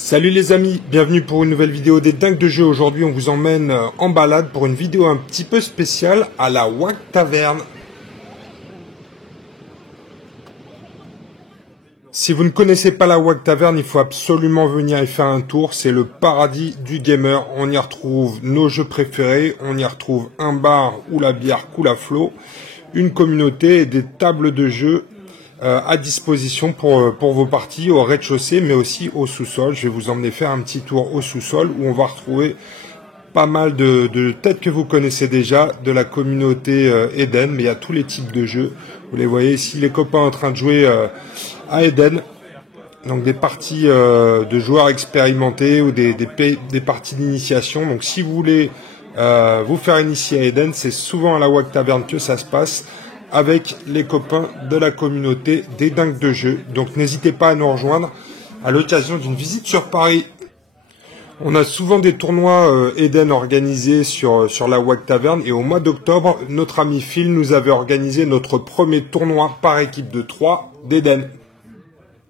Salut les amis, bienvenue pour une nouvelle vidéo des dingues de jeu. Aujourd'hui on vous emmène en balade pour une vidéo un petit peu spéciale à la WAG Taverne. Si vous ne connaissez pas la WAG Taverne, il faut absolument venir y faire un tour. C'est le paradis du gamer. On y retrouve nos jeux préférés, on y retrouve un bar où la bière coule à flot, une communauté et des tables de jeu à disposition pour vos parties au rez-de-chaussée, mais aussi au sous-sol. Je vais vous emmener faire un petit tour au sous-sol où on va retrouver pas mal de têtes que vous connaissez déjà de la communauté Eden, mais il y a tous les types de jeux. Vous les voyez ici, les copains en train de jouer à Eden. Donc des parties de joueurs expérimentés ou des parties d'initiation. Donc si vous voulez vous faire initier à Eden, c'est souvent à la WAG Taverne que ça se passe, avec les copains de la communauté des dingues de jeu. Donc n'hésitez pas à nous rejoindre à l'occasion d'une visite sur Paris. On a souvent des tournois Eden organisés sur la WAG Taverne, et au mois d'octobre, notre ami Phil nous avait organisé notre premier tournoi par équipe de 3 d'Eden.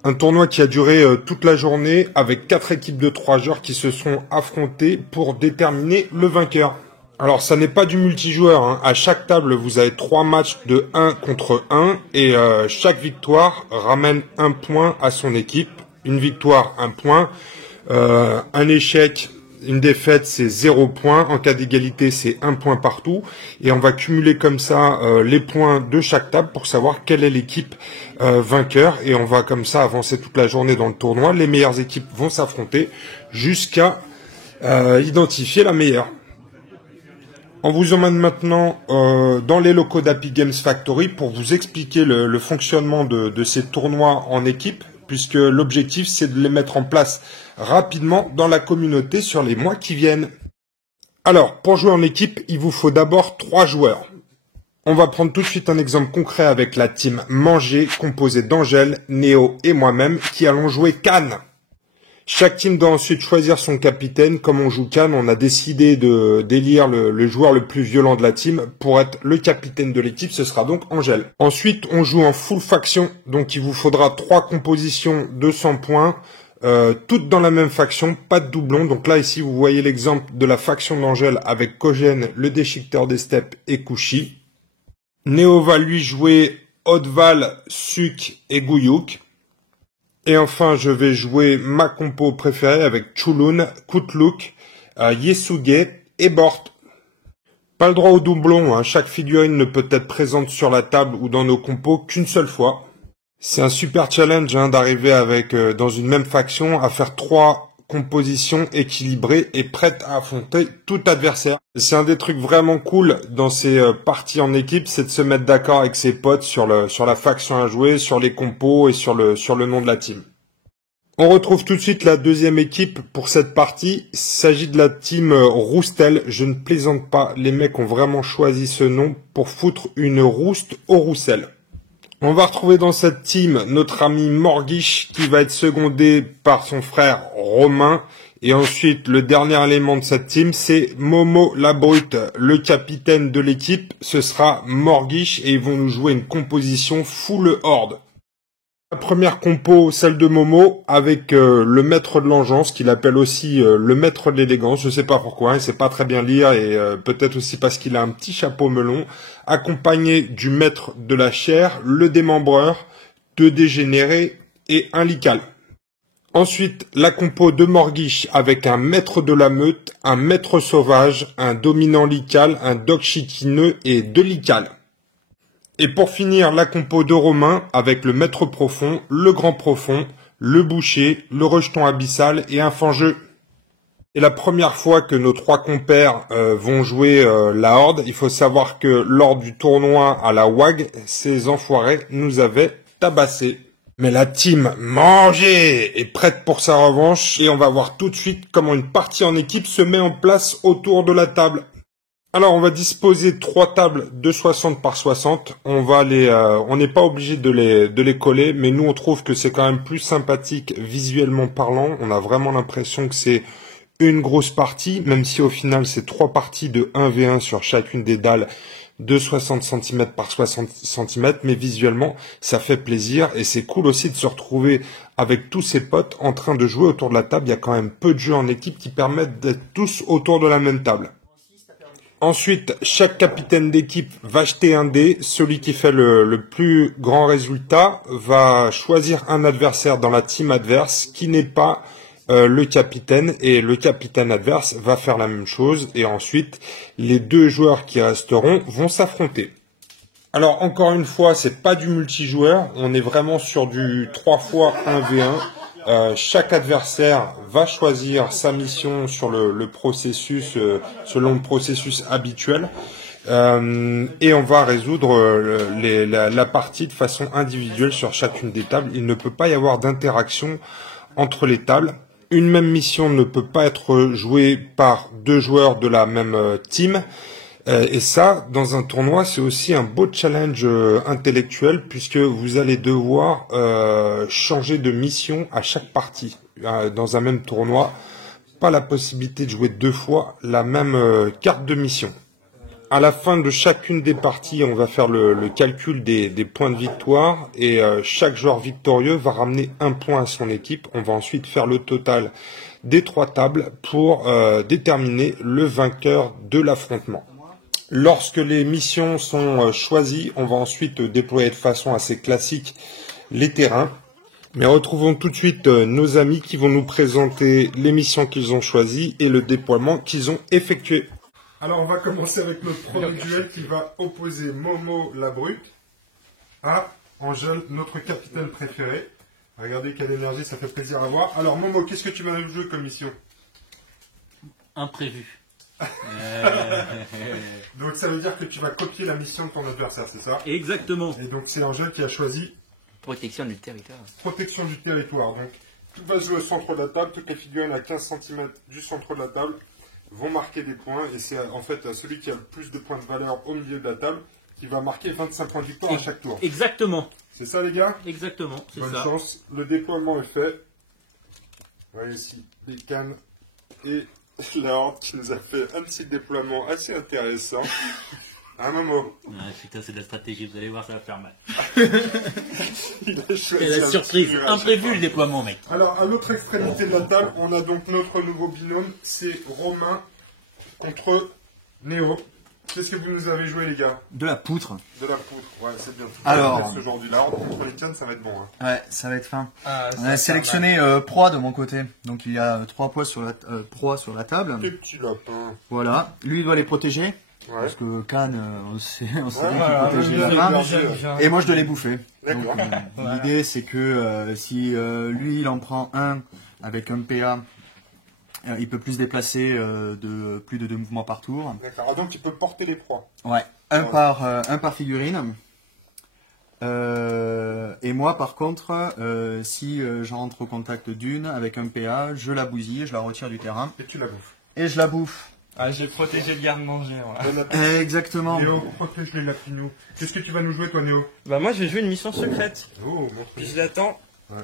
Un tournoi qui a duré toute la journée avec 4 équipes de 3 joueurs qui se sont affrontées pour déterminer le vainqueur. Alors ça n'est pas du multijoueur, hein. À chaque table vous avez 3 matchs de 1 contre 1 et chaque victoire ramène 1 point à son équipe. Une victoire, 1 point. Un échec, une défaite, c'est 0 point. En cas d'égalité, c'est 1 point partout. Et on va cumuler comme ça les points de chaque table pour savoir quelle est l'équipe vainqueur. Et on va comme ça avancer toute la journée dans le tournoi. Les meilleures équipes vont s'affronter jusqu'à identifier la meilleure. On vous emmène maintenant dans les locaux d'Happy Games Factory pour vous expliquer le fonctionnement de ces tournois en équipe, puisque l'objectif c'est de les mettre en place rapidement dans la communauté sur les mois qui viennent. Alors, pour jouer en équipe, il vous faut d'abord 3 joueurs. On va prendre tout de suite un exemple concret avec la team Manger, composée d'Angèle, Néo et moi-même, qui allons jouer Cannes. Chaque team doit ensuite choisir son capitaine. Comme on joue Cannes, on a décidé d'élire le joueur le plus violent de la team pour être le capitaine de l'équipe. Ce sera donc Angèle. Ensuite, on joue en full faction. Donc, il vous faudra 3 compositions de 100 points, toutes dans la même faction, pas de doublons. Donc là, ici, vous voyez l'exemple de la faction d'Angèle avec Kogène, le déchiqueteur des steppes et Kouchi. Néo va lui jouer Hautval, Suk et Gouyouk. Et enfin, je vais jouer ma compo préférée avec Chulun, Kutluk, Yesuge et Bort. Pas le droit au doublon, hein. Chaque figurine ne peut être présente sur la table ou dans nos compos qu'une seule fois. C'est un super challenge d'arriver avec dans une même faction à faire 3 compositions équilibrées et prêtes à affronter tout adversaire. C'est un des trucs vraiment cool dans ces parties en équipe, c'est de se mettre d'accord avec ses potes sur la faction à jouer, sur les compos et sur le nom de la team. On retrouve tout de suite la deuxième équipe pour cette partie. Il s'agit de la team Roustel. Je ne plaisante pas, les mecs ont vraiment choisi ce nom pour foutre une rouste au Roussel. On va retrouver dans cette team notre ami Morguiche qui va être secondé par son frère Romain. Et ensuite, le dernier élément de cette team, c'est Momo la Brute, le capitaine de l'équipe. Ce sera Morguiche et ils vont nous jouer une composition full horde. La première compo, celle de Momo, avec le maître de l'engeance, qu'il appelle aussi le maître de l'élégance. Je sais pas pourquoi, il sait pas très bien lire et peut-être aussi parce qu'il a un petit chapeau melon, accompagné du maître de la chair, le démembreur, 2 dégénérés et un lical. Ensuite, la compo de Morguiche avec un maître de la meute, un maître sauvage, un dominant lical, un doc chitineux et 2 licals. Et pour finir, la compo de Romain avec le maître profond, le grand profond, le boucher, le rejeton abyssal et un fangeux. Et la première fois que nos 3 compères vont jouer la horde, il faut savoir que lors du tournoi à la WAG, ces enfoirés nous avaient tabassés. Mais la team Manger est prête pour sa revanche et on va voir tout de suite comment une partie en équipe se met en place autour de la table. Alors, on va disposer 3 tables de 60 par 60. On n'est pas obligé de les coller, mais nous, on trouve que c'est quand même plus sympathique visuellement parlant. On a vraiment l'impression que c'est une grosse partie, même si au final, c'est 3 parties de 1v1 sur chacune des dalles de 60 cm par 60 cm. Mais visuellement, ça fait plaisir et c'est cool aussi de se retrouver avec tous ses potes en train de jouer autour de la table. Il y a quand même peu de jeux en équipe qui permettent d'être tous autour de la même table. Ensuite, chaque capitaine d'équipe va jeter un dé. Celui qui fait le plus grand résultat va choisir un adversaire dans la team adverse qui n'est pas le capitaine. Et le capitaine adverse va faire la même chose. Et ensuite, les deux joueurs qui resteront vont s'affronter. Alors, encore une fois, c'est pas du multijoueur. On est vraiment sur du 3 fois 1v1. Chaque adversaire va choisir sa mission sur le processus, selon le processus habituel, et on va résoudre la partie de façon individuelle sur chacune des tables. Il ne peut pas y avoir d'interaction entre les tables. Une même mission ne peut pas être jouée par deux joueurs de la même team. Et ça, dans un tournoi, c'est aussi un beau challenge intellectuel puisque vous allez devoir changer de mission à chaque partie. Dans un même tournoi, pas la possibilité de jouer deux fois la même carte de mission. À la fin de chacune des parties, on va faire le calcul des points de victoire et chaque joueur victorieux va ramener un point à son équipe. On va ensuite faire le total des 3 tables pour déterminer le vainqueur de l'affrontement. Lorsque les missions sont choisies, on va ensuite déployer de façon assez classique les terrains. Mais retrouvons tout de suite nos amis qui vont nous présenter les missions qu'ils ont choisies et le déploiement qu'ils ont effectué. Alors on va commencer avec notre premier duel qui va opposer Momo la brute à Angèle, notre capitaine préféré. Regardez quelle énergie, ça fait plaisir à voir. Alors Momo, qu'est-ce que tu vas nous jouer comme mission? Imprévu. Donc ça veut dire que tu vas copier la mission de ton adversaire, c'est ça? Exactement. Et donc c'est Angèle qui a choisi Protection du territoire. protection du territoire. Donc tout va se jouer au centre de la table, toutes les figurines à 15 cm du centre de la table vont marquer des points et c'est en fait celui qui a le plus de points de valeur au milieu de la table qui va marquer 25 points de victoire à chaque tour. Exactement. C'est ça les gars? Exactement, c'est Bonne ça. chance, le déploiement est fait. Voilà ici les cannes et la horde qui nous a fait un petit déploiement assez intéressant. Un Momo. Ah, putain, c'est de la stratégie, vous allez voir, ça va faire mal. Il a choisi C'est la un surprise, petit nuage. imprévu le déploiement, mec. Alors, à l'autre extrémité de la table, on a donc notre nouveau binôme, c'est Romain contre Néo. Qu'est-ce que vous nous avez joué, les gars? De la poutre. De la poudre, ouais, c'est bien. Alors. Ce genre du lard contre les cannes, ça va être bon. Hein. Ouais, ça va être fin. Ah, On a sélectionné proie de mon côté. Donc il y a 3 proies sur la table. Des petits lapins. Voilà. Lui, il doit les protéger. Ouais. Parce que Cannes, on sait bien qu'il voilà, protège les bien, lapins. bien, bien. Et moi, je dois les bouffer. Donc, D'accord. l'idée, c'est que si lui, il en prend un avec un PA, il peut plus se déplacer de plus de 2 mouvements par tour. D'accord, ah, donc tu peux porter les proies. Ouais. Un par figurine. Et moi, par contre, si j'entre au contact d'une avec un PA, je la bousille, je la retire du terrain. Et tu la bouffes. Et je la bouffe. Ah, j'ai protégé le garde-manger, voilà. Exactement. Néo, protège les lapinous. Qu'est-ce que tu vas nous jouer, toi, Néo? Bah moi, je vais jouer une mission secrète. Oh, montre. Puis je l'attends Ouais.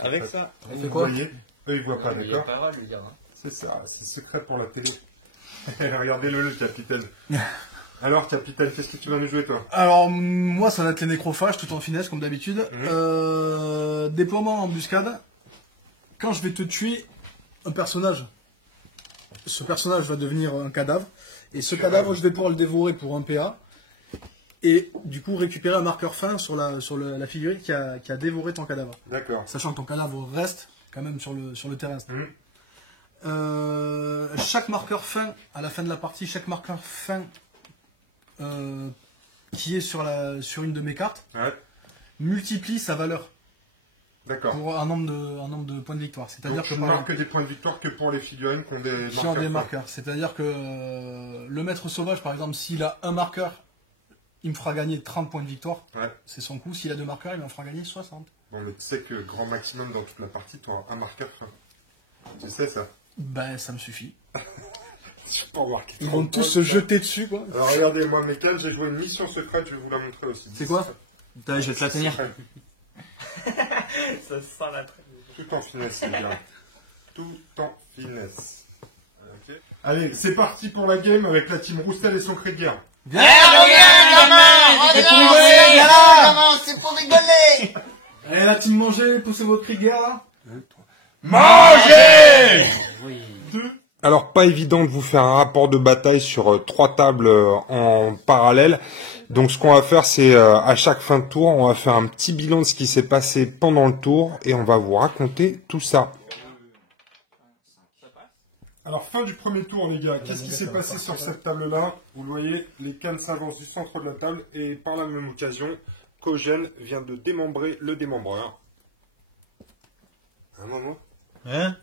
avec ça. Vous voyez? Eux, ils voient pas, Il n'y a d'accord? pas le droit de le dire. Hein. C'est ça, c'est secret pour la télé. Regardez-le, le capitaine. Alors, capitaine, qu'est-ce que tu vas nous jouer, toi? Alors, moi, ça va être les nécrophages, tout en finesse, comme d'habitude. Déploiement en embuscade. Quand je vais te tuer un personnage, ce personnage va devenir un cadavre. Et ce cadavre, je vais pouvoir le dévorer pour un PA. Et du coup, récupérer un marqueur fin sur la figurine qui a dévoré ton cadavre. D'accord. Sachant que ton cadavre reste quand même sur le terrain. Chaque marqueur fin, à la fin de la partie, chaque marqueur fin qui est sur une de mes cartes, Ouais. multiplie sa valeur D'accord. pour un nombre de points de victoire. C'est-à-dire Donc, que tu par marques des points de victoire que pour les figurines qui ont des qui ont marqueurs. des marqueurs. C'est-à-dire que le maître sauvage, par exemple, s'il a un marqueur, il me fera gagner 30 points de victoire. Ouais. C'est son coup. S'il a 2 marqueurs, il me fera gagner 60. Bon, mais tu sais que grand maximum dans toute la partie, tu auras un marqueur fin. Tu sais ça? Ben, ça me suffit. Tu peux en marquer Ils 30 vont tous points. se jeter dessus, quoi. Alors regardez, moi, mes cannes, j'ai joué une mission secrète, je vais vous la montrer aussi. C'est quoi? Putain, je vais te la tenir. Secrète. Ça sent la traîne. Tout en finesse, les gars. Tout en finesse. Ok. Allez, c'est parti pour la game avec la team Roustel et son cri de guerre. C'est pour rigoler, gamin, c'est pour rigoler. Allez, la team manger, poussez votre cri de guerre, là. 2, 3. Manger! Oui. Alors, pas évident de vous faire un rapport de bataille sur 3 tables en parallèle. Donc, ce qu'on va faire, c'est à chaque fin de tour, on va faire un petit bilan de ce qui s'est passé pendant le tour et on va vous raconter tout ça. Alors, fin du premier tour, les gars. Qu'est-ce qui s'est passé sur cette table-là? Vous le voyez, les cannes s'avancent du centre de la table et par la même occasion, Kogène vient de démembrer le démembreur. Un moment. Hein?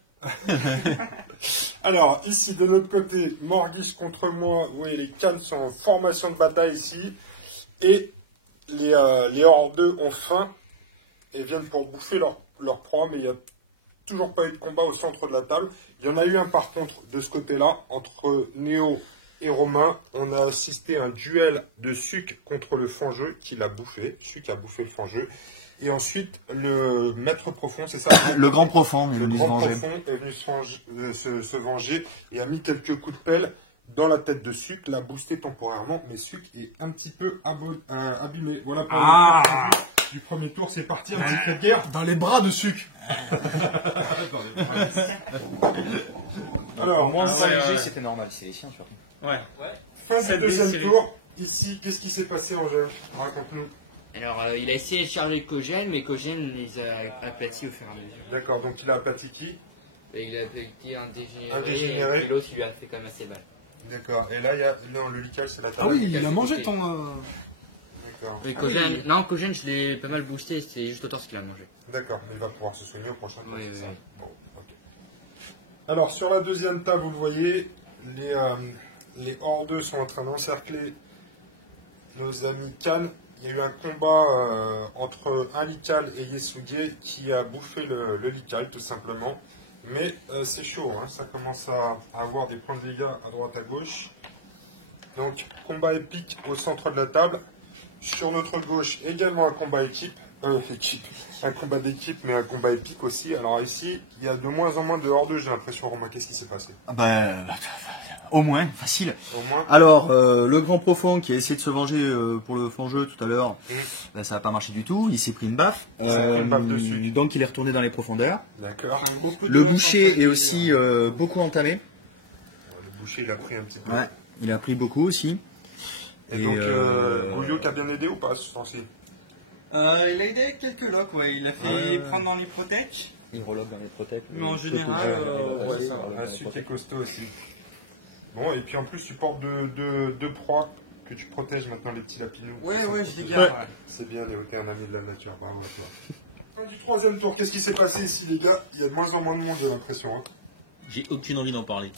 Alors, ici, de l'autre côté, Morgis contre moi. Vous voyez, les cannes sont en formation de bataille ici. Et les hors 2 ont faim et viennent pour bouffer leur proie, mais il n'y a toujours pas eu de combat au centre de la table. Il y en a eu un par contre de ce côté-là, entre Néo et Romain. On a assisté à un duel de Suc contre le Fangeux qui l'a bouffé. Suc a bouffé le Fangeux. Et ensuite, le maître profond, c'est ça? Le grand profond est Le venu se grand venger. profond est venu se venger et a mis quelques coups de pelle dans la tête de Suc, l'a boosté temporairement, mais Suc est un petit peu abîmé. Voilà pour le début du premier tour, c'est parti, un petit cri de guerre. Dans les bras de Suc. Alors, moins de ouais, 5G, ouais. c'était normal, c'est les siens surtout. Ouais. Fin Ça du deuxième déchire. tour. Ici, qu'est-ce qui s'est passé, Angèle? Raconte-nous. Alors, il a essayé de charger Kogène, mais Kogène les a aplatis au fur et à mesure. D'accord, donc il a aplati qui? Et il a aplati un dégénéré, Un dégénéré. et l'autre, il lui a fait quand même assez mal. D'accord, et là, il y a le lical, c'est la Ah table. oui, il a mangé côté. ton... D'accord, Mais Kogène, non, Kogène, je l'ai pas mal boosté, c'était juste au torse qu'il a mangé. d'accord, mais il va pouvoir se soigner au prochain tour. Oui, c'est oui, ça oui. Bon, ok. Alors, sur la deuxième table, vous le voyez, les hors 2 sont en train d'encercler nos amis Khan. Il y a eu un combat entre un Lical et Yesuge qui a bouffé le Lical, tout simplement. Mais c'est chaud, hein, ça commence à avoir des points de dégâts à droite à gauche. Donc, combat épique au centre de la table. Sur notre gauche, également un combat équipe. Un combat d'équipe, mais un combat épique aussi. Alors ici, il y a de moins en moins de hors 2, j'ai l'impression, Romain. Qu'est-ce qui s'est passé? Ah bah, au moins, facile. Au moins, Alors, le grand profond qui a essayé de se venger pour le fond-jeu tout à l'heure, bah, ça n'a pas marché du tout. Il s'est pris une baffe. s'est pris une baffe dessus. Donc, il est retourné dans les profondeurs. d'accord. Le boucher est aussi beaucoup entamé. Le boucher, il a pris un petit peu. Ouais, il a pris beaucoup aussi. Et donc, Bouillot qui a bien aidé ou pas ce temps-ci? Il a aidé avec quelques locks, ouais. Il a fait prendre dans les protèges. Il reloque dans les protèques. Mais en général, ouais, ça va. Un sucre est costaud aussi. Bon, et puis en plus, tu portes deux proies que tu protèges maintenant, les petits lapinous. Ouais, ouais, je dégage. Ouais. C'est bien, Léo, t'es un ami de la nature. Bravo à toi. Fin du troisième tour, qu'est-ce qui s'est passé ici, les gars? Il y a de moins en moins de monde, j'ai l'impression. Hein. J'ai aucune envie d'en parler.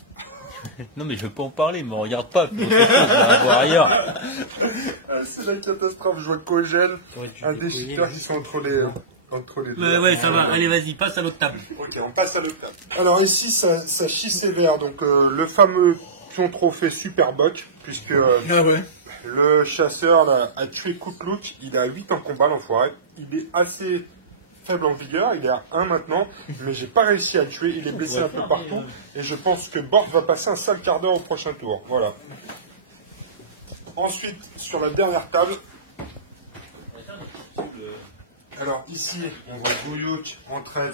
Non mais je veux pas en parler, me regarde pas, faut autre chose, on va voir ailleurs. Ah, c'est la catastrophe, je vois Kogène, un déchiqueteur qui sont entre les deux. Ouais, ça va, allez vas-y, passe à l'autre table. Ok, on passe à l'autre table. Alors ici, ça chie sévère, donc le fameux pion trophée Superboc, puisque Ah ouais. le chasseur là, a tué Koutlouk, il a 8 en combat, l'enfoiré. Il est assez faible en vigueur, il est à 1 maintenant, mais j'ai pas réussi à le tuer, il est blessé un peu partout, et je pense que Bort va passer un sale quart d'heure au prochain tour. Voilà. Ensuite, sur la dernière table, alors ici, on voit Bouillouk en train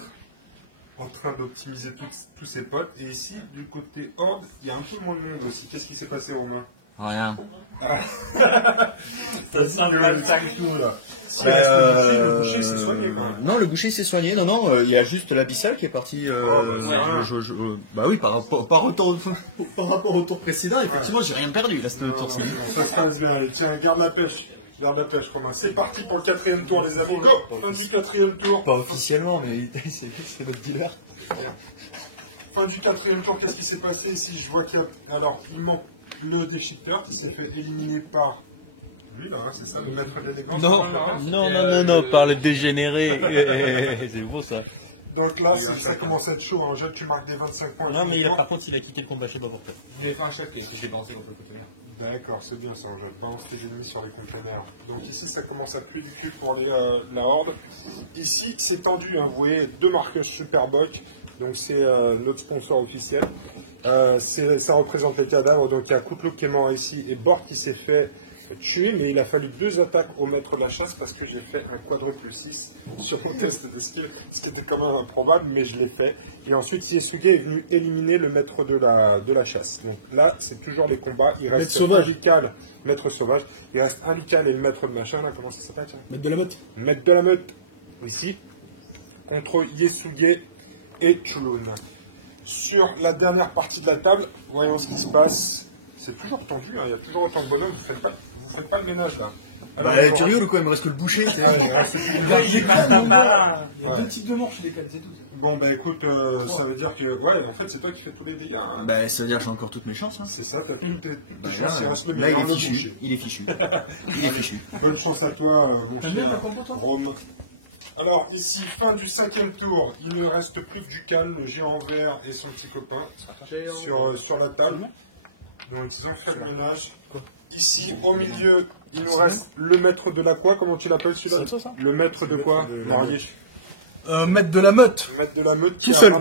d'optimiser tous ses potes, et ici, du côté Horde, il y a un peu moins de monde aussi. Qu'est-ce qui s'est passé, Romain? Rien. Ça sent le sac tout là. Le boucher s'est soigné quand même. Non, le boucher s'est soigné. Non, il y a juste l'abyssal qui est parti. Bah oui, par rapport au tour précédent, effectivement, j'ai rien perdu là, ce tour-ci. Ça se passe bien, allez, tiens, garde la pêche. Garde la pêche, Romain. C'est parti pour le 4e tour, les amis. Go! Fin du 4e tour. Pas officiellement, mais c'est notre dealer. Fin du 4e tour, qu'est-ce qui s'est passé ici? Je vois qu'il y a... Alors, il manque le déchiqueteur qui s'est fait éliminer par... Lui, là, c'est ça, le maître d'élégance. Non, par le dégénéré. C'est beau ça. Donc là, ça commence à être chaud. Angèle, tu marques des 25 points. Non mais par contre il a quitté le combat, je sais pas pourquoi. Il avait fait un chef que j'ai balancé contre le conteneur. D'accord, c'est bien ça, Angèle. Balance tes ennemis sur les conteneurs. Donc ici, ça commence à puer du cul pour la Horde. Ici, c'est tendu, hein. Vous voyez, 2 marquages Superboc. Donc c'est notre sponsor officiel. Ça représente les cadavres. Donc il y a Koutlouk qui est mort ici et Bort qui s'est fait tué, mais il a fallu 2 attaques au maître de la chasse parce que j'ai fait un quadruple 6 sur mon test de skill, ce qui était quand même improbable, mais je l'ai fait. Et ensuite, Yesuge est venu éliminer le maître de la chasse. Donc là, c'est toujours les combats. Il reste Maître sauvage. un Lical, maître sauvage. Il reste un Lical et le maître de machin. Là, comment ça s'appelle, tiens? Maître de la meute. Maître de la meute, ici, contre Yesuge et Chulun. Sur la dernière partie de la table, voyons ce qui se passe. C'est toujours tendu, hein. Il y a toujours autant de bonhommes, vous faites pas le ménage là. Alors, Bah, t'es rigolo quoi, il me reste que le boucher. Il y a 2 types de morts chez les cannes, c'est tout. Bon bah écoute, ça veut dire que, ouais, en fait c'est toi qui fais tous les dégâts. Hein. Bah, ça veut dire que j'ai encore toutes mes chances. Hein. C'est ça, t'as toutes tes Bah, chances, il reste le là, il meilleur, est le fichu. boucher. Il est fichu. Il est fichu. Bonne chance à toi, mon T'aimes bien cher ta compo, toi Rome. Alors ici, fin du 5e tour, il ne reste plus que Ducal, le géant vert et son petit copain sur la table. Donc ils ont fait le ménage. Ici, au milieu, il nous reste le maître de la quoi? Comment tu l'appelles celui-là? C'est ça. Le maître de quoi? Marié. Maître de la meute. Maître de la meute Tout seul.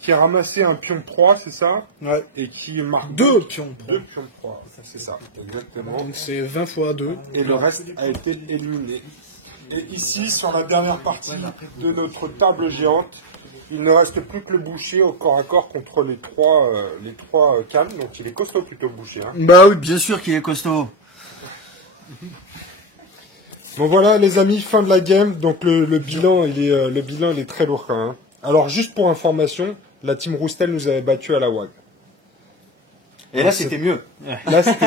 qui a ramassé un pion de proie, c'est ça? Ouais. Et qui marque 2 pions. 2 pions de proie, c'est ça, exactement. Donc c'est 20 fois 2. Et le reste a été éliminé. Et ici, sur la dernière partie de notre table géante, il ne reste plus que le boucher au corps à corps contre les trois cannes. Donc il est costaud plutôt, le boucher. Hein. Bah oui, bien sûr qu'il est costaud. Bon voilà les amis, fin de la game. Donc le bilan il est très lourd quand même. Alors juste pour information, la team Roustel nous avait battu à la WAG. Et là, c'était mieux. Là c'était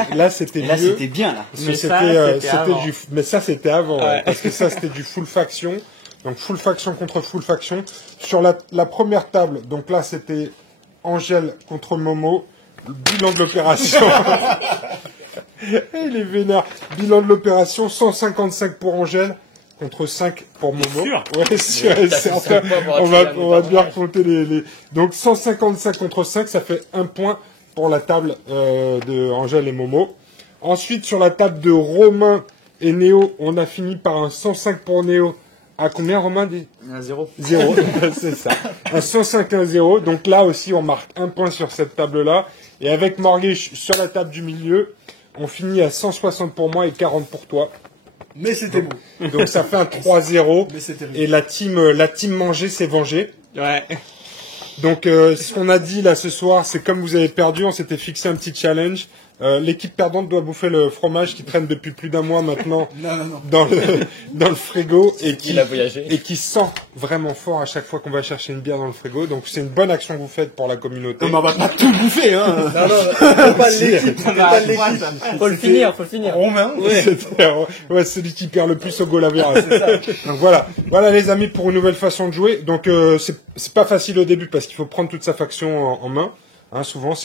Et là, mieux. c'était bien, là. Mais ça, c'était avant. Mais ça c'était avant, Ouais. ouais, parce que ça c'était du full faction. Donc full faction contre full faction. Sur la première table, donc là c'était Angèle contre Momo. Le bilan de l'opération. Il est vénère. Bilan de l'opération, 155 pour Angèle contre 5 pour Momo. Sûr. Ouais, sûr et certain. On va bien compter les... Donc 155 contre 5, ça fait 1 point pour la table de Angèle et Momo. Ensuite, sur la table de Romain et Néo, on a fini par un 105 pour Néo. À combien, Romain dit 0. 0, c'est ça. Un 105-1-0. Donc là aussi, on marque 1 point sur cette table-là. Et avec Morgish sur la table du milieu, on finit à 160 pour moi et 40 pour toi. Mais c'était beau. Donc ça fait un 3-0. Mais c'était Et la team Manger s'est vengée. Ouais. Donc ce qu'on a dit là ce soir, c'est comme vous avez perdu, on s'était fixé un petit challenge. L'équipe perdante doit bouffer le fromage qui traîne depuis plus d'1 mois maintenant Non. dans le frigo et Il a voyagé. et qui sent vraiment fort à chaque fois qu'on va chercher une bière dans le frigo. Donc c'est une bonne action que vous faites pour la communauté. On va pas tout bouffer, hein. Non, pas l'équipe. Faut le finir, faut le finir. Romain. Ouais, c'est lui qui perd le plus au goal à verre, c'est ça. Donc voilà les amis pour une nouvelle façon de jouer. Donc c'est pas facile au début parce qu'il faut prendre toute sa faction en main. Hein, souvent,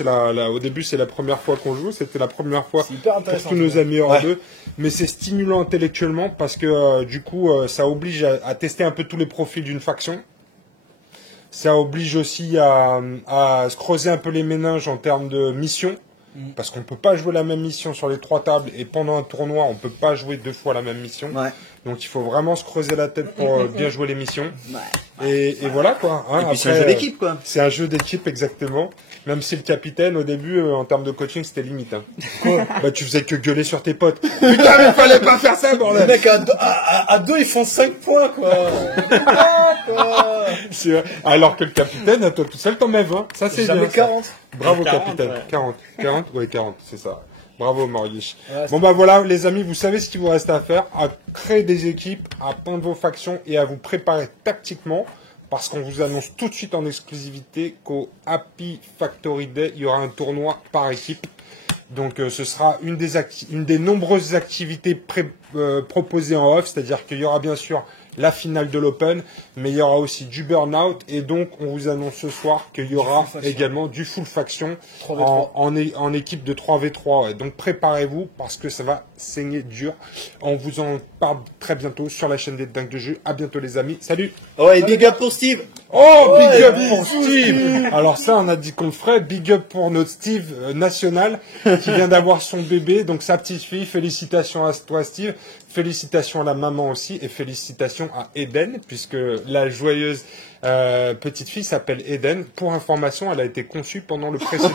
au début, c'est la première fois qu'on joue. C'était la première fois hyper pour intéressant. tous nos amis hors d'eux. Mais c'est stimulant intellectuellement parce que du coup, ça oblige à tester un peu tous les profils d'une faction. Ça oblige aussi à se creuser un peu les méninges en termes de mission. Parce qu'on peut pas jouer la même mission sur les 3 tables et pendant un tournoi, on peut pas jouer 2 fois la même mission. Ouais. Donc il faut vraiment se creuser la tête pour bien jouer les missions. Et voilà quoi. Hein, Et puis c'est un après, jeu d'équipe, quoi. c'est un jeu d'équipe exactement. Même si le capitaine au début en termes de coaching c'était limite. Hein. Bah tu faisais que gueuler sur tes potes. Putain mais fallait pas faire ça Les bordel. mecs à 2 ils font 5 points quoi. C'est vrai. Alors que le capitaine à toi tout seul t'en mets 20. Ça c'est bien. Jamais ça. 40. Bravo 40, capitaine. ouais. 40 ouais 40 c'est ça. Bravo Morgish. Ouais, Bon bah voilà les amis, vous savez ce qu'il vous reste à faire, à créer des équipes, à prendre vos factions et à vous préparer tactiquement parce qu'on vous annonce tout de suite en exclusivité qu'au Happy Factory Day, il y aura un tournoi par équipe. Donc ce sera une des nombreuses activités proposées en off, c'est-à-dire qu'il y aura bien sûr la finale de l'Open, mais il y aura aussi du burn-out et donc on vous annonce ce soir qu'il y aura également du full faction 3v3. en équipe de 3v3. Ouais. Donc préparez-vous parce que ça va saigner dur. On vous en parle très bientôt sur la chaîne des Dingues de Jeu. À bientôt les amis. Salut. Ouais, big up pour Steve. Oh, big up pour Steve. Alors ça, on a dit qu'on le ferait. Big up pour notre Steve national qui vient d'avoir son bébé, donc sa petite fille. Félicitations à toi Steve. Félicitations à la maman aussi et félicitations à Eden puisque la joyeuse petite fille s'appelle Eden. Pour information, elle a été conçue pendant le précédent.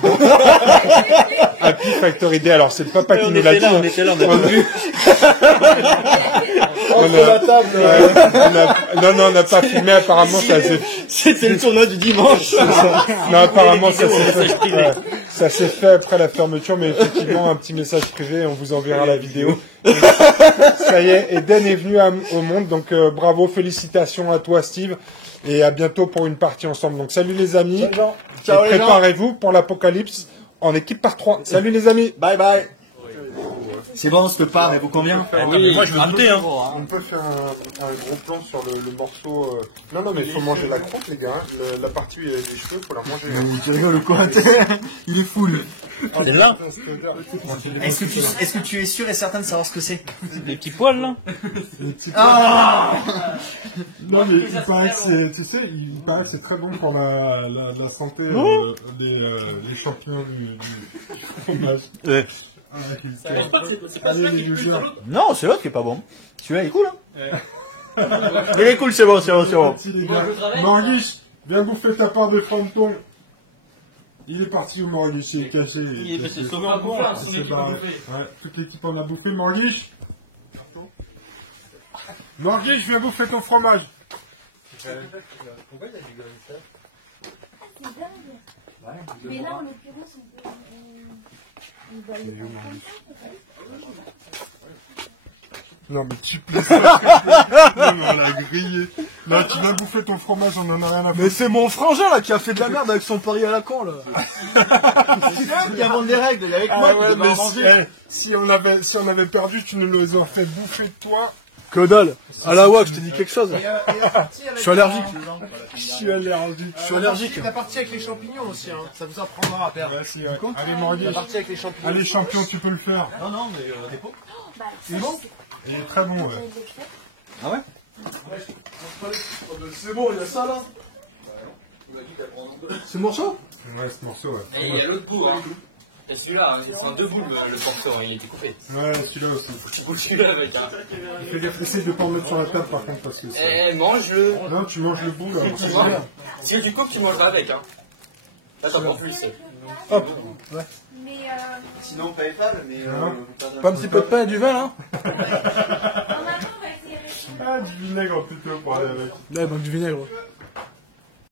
Happy Factory Day. Alors, c'est le papa qui On nous l'a était dit. là, on était là, on a vu. Non, on n'a pas filmé. Apparemment, ça s'est C'était le tournoi du dimanche. Non, apparemment, ça vidéos, s'est message privé. fait, ça s'est fait après la fermeture, mais effectivement, un petit message privé, on vous enverra la vidéo. Ça y est, Eden est venu au monde, donc bravo, félicitations à toi, Steve, et à bientôt pour une partie ensemble. Donc salut les amis, Ciao, et les gens. préparez-vous pour l'apocalypse en équipe par 3. Salut les amis. Bye bye. C'est bon, cette part, elle vous convient? Oui, moi je veux goûter, hein. On peut faire un gros plan sur le morceau. Non, mais il faut manger la croûte, les gars. La partie des cheveux, faut la manger. Tu rigoles ou quoi? Il est fou, lui. C'est là. Est-ce que tu es sûr et certain de savoir ce que c'est? Des petits poils, là. Non, mais il paraît que c'est, tu sais, il paraît que c'est très bon pour la santé les champignons du fromage. Ouais. Allez, les youtubeurs. Non, c'est l'autre qui est pas bon. Celui-là, il est cool, hein. Il est cool, c'est bon. Parti, les gars. Morguiche, viens bouffer ta part de fronton. Il est parti où Morguiche? Il est caché. Il est passé sauvé en bon. courant. Ouais, toute l'équipe en a bouffé. Morguiche. Morguiche, viens bouffer ton fromage. Pourquoi il a dit comme ça? C'est dingue. Mais là, en l'occurrence, on va aller Non, mais tu plais ça. Non, mais on l'a grillé. Là, tu viens bouffer ton fromage, on en a rien à Mais foutre. c'est mon frangin là qui a fait de la merde avec son pari à la con là. Qui invente des règles, il est avec Ah moi, ouais, tu devais mais en manger. si on avait perdu, tu nous les aurais fait bouffer de toi. Que dalle. À la WAC, je te dis quelque chose. Je suis allergique. Je suis allergique. Je suis allergique. La partie avec les champignons aussi, hein. Ça vous apprendra à perdre. Ouais, allez, Morguiche. La partie avec les champignons. Allez, champion, tu peux le faire. Non, mais des pots. C'est bon. Il est très bon, ouais. Ah ouais? C'est bon, il y a ça là. C'est morceau? Ouais, ce morceau, ouais. Et il y a l'autre bout, hein. Et celui-là, hein, c'est un deux bouts le morceau, hein, il était coupé. Ouais, celui-là aussi. Faut que celui-là avec, hein. Fais gaffe, essaye de pas en mettre sur la table, par contre, parce que c'est... Eh, mange-le. Non, tu manges le bout, là. Si tu coupes, tu mangeras avec, hein. Là, t'en prends plus. Hop. Mais Sinon, pas épale, mais. Pas un petit peu de pain et du vin là? en attendant, on va essayer. Ah, du vinaigre plutôt pour aller avec. Là, il manque du vinaigre.